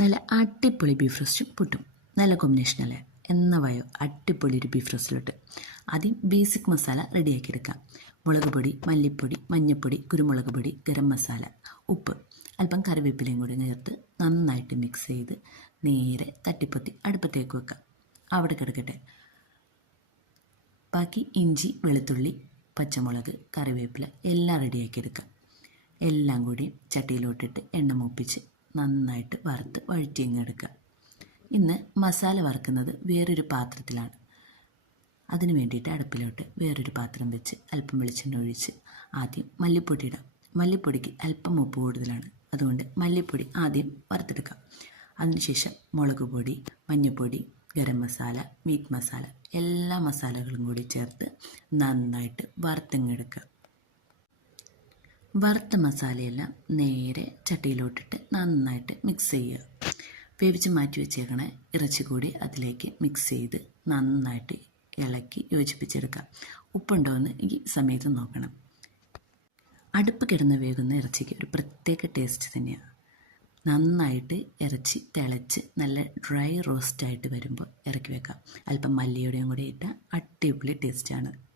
നല്ല അടിപൊളി ബീഫ് റോസ്റ്റും പുട്ടും നല്ല കോമ്പിനേഷനല്ലേ? എന്ന വയോ അടിപൊളി ഒരു ബീഫ് റോസ്റ്റിലോട്ട് ആദ്യം ബേസിക് മസാല റെഡിയാക്കി എടുക്കാം. മുളക് പൊടി, മല്ലിപ്പൊടി, മഞ്ഞൾപ്പൊടി, കുരുമുളക് പൊടി, ഗരം മസാല, ഉപ്പ്, അല്പം കറിവേപ്പിലയും കൂടി ചേർത്ത് നന്നായിട്ട് മിക്സ് ചെയ്ത് നേരെ തട്ടിപ്പൊത്തി അടുപ്പത്തേക്ക് വെക്കാം. അവിടെ കിടക്കട്ടെ. ബാക്കി ഇഞ്ചി, വെളുത്തുള്ളി, പച്ചമുളക്, കറിവേപ്പില എല്ലാം റെഡിയാക്കി എടുക്കാം. എല്ലാം കൂടി ചട്ടിയിലോട്ടിട്ട് എണ്ണ മൂപ്പിച്ച് നന്നായിട്ട് വറുത്ത് വഴറ്റിയെടുക്കുക. ഇന്ന് മസാല വറുക്കുന്നത് വേറൊരു പാത്രത്തിലാണ്. അതിന് വേണ്ടിയിട്ട് അടുപ്പിലോട്ട് വേറൊരു പാത്രം വെച്ച് അല്പം വെളിച്ചെണ്ണ ഒഴിച്ച് ആദ്യം മല്ലിപ്പൊടി ഇടാം. മല്ലിപ്പൊടിക്ക് അല്പം ഉപ്പ് കൂടുതലാണ്, അതുകൊണ്ട് മല്ലിപ്പൊടി ആദ്യം വറുത്തെടുക്കാം. അതിനുശേഷം മുളക് പൊടി, മഞ്ഞൾപ്പൊടി, ഗരം മസാല, മീറ്റ് മസാല എല്ലാ മസാലകളും കൂടി ചേർത്ത് നന്നായിട്ട് വറുത്തെടുക്കുക. വറുത്ത മസാലയെല്ലാം നേരെ ചട്ടിയിലോട്ടിട്ട് നന്നായിട്ട് മിക്സ് ചെയ്യുക. വേവിച്ച് മാറ്റി വെച്ചേക്കണ ഇറച്ചി കൂടി അതിലേക്ക് മിക്സ് ചെയ്ത് നന്നായിട്ട് ഇളക്കി യോജിപ്പിച്ചെടുക്കുക. ഉപ്പുണ്ടോ എന്ന് ഈ സമയത്ത് നോക്കണം. അടുപ്പ് കിടന്ന് വേകുന്ന ഇറച്ചിക്ക് ഒരു പ്രത്യേക ടേസ്റ്റ് തന്നെയാണ്. നന്നായിട്ട് ഇറച്ചി തിളച്ച് നല്ല ഡ്രൈ റോസ്റ്റായിട്ട് വരുമ്പോൾ ഇറക്കി വെക്കാം. അല്പം മല്ലിയുടെയും കൂടി ഇട്ടാൽ അടിപൊളി ടേസ്റ്റാണ്.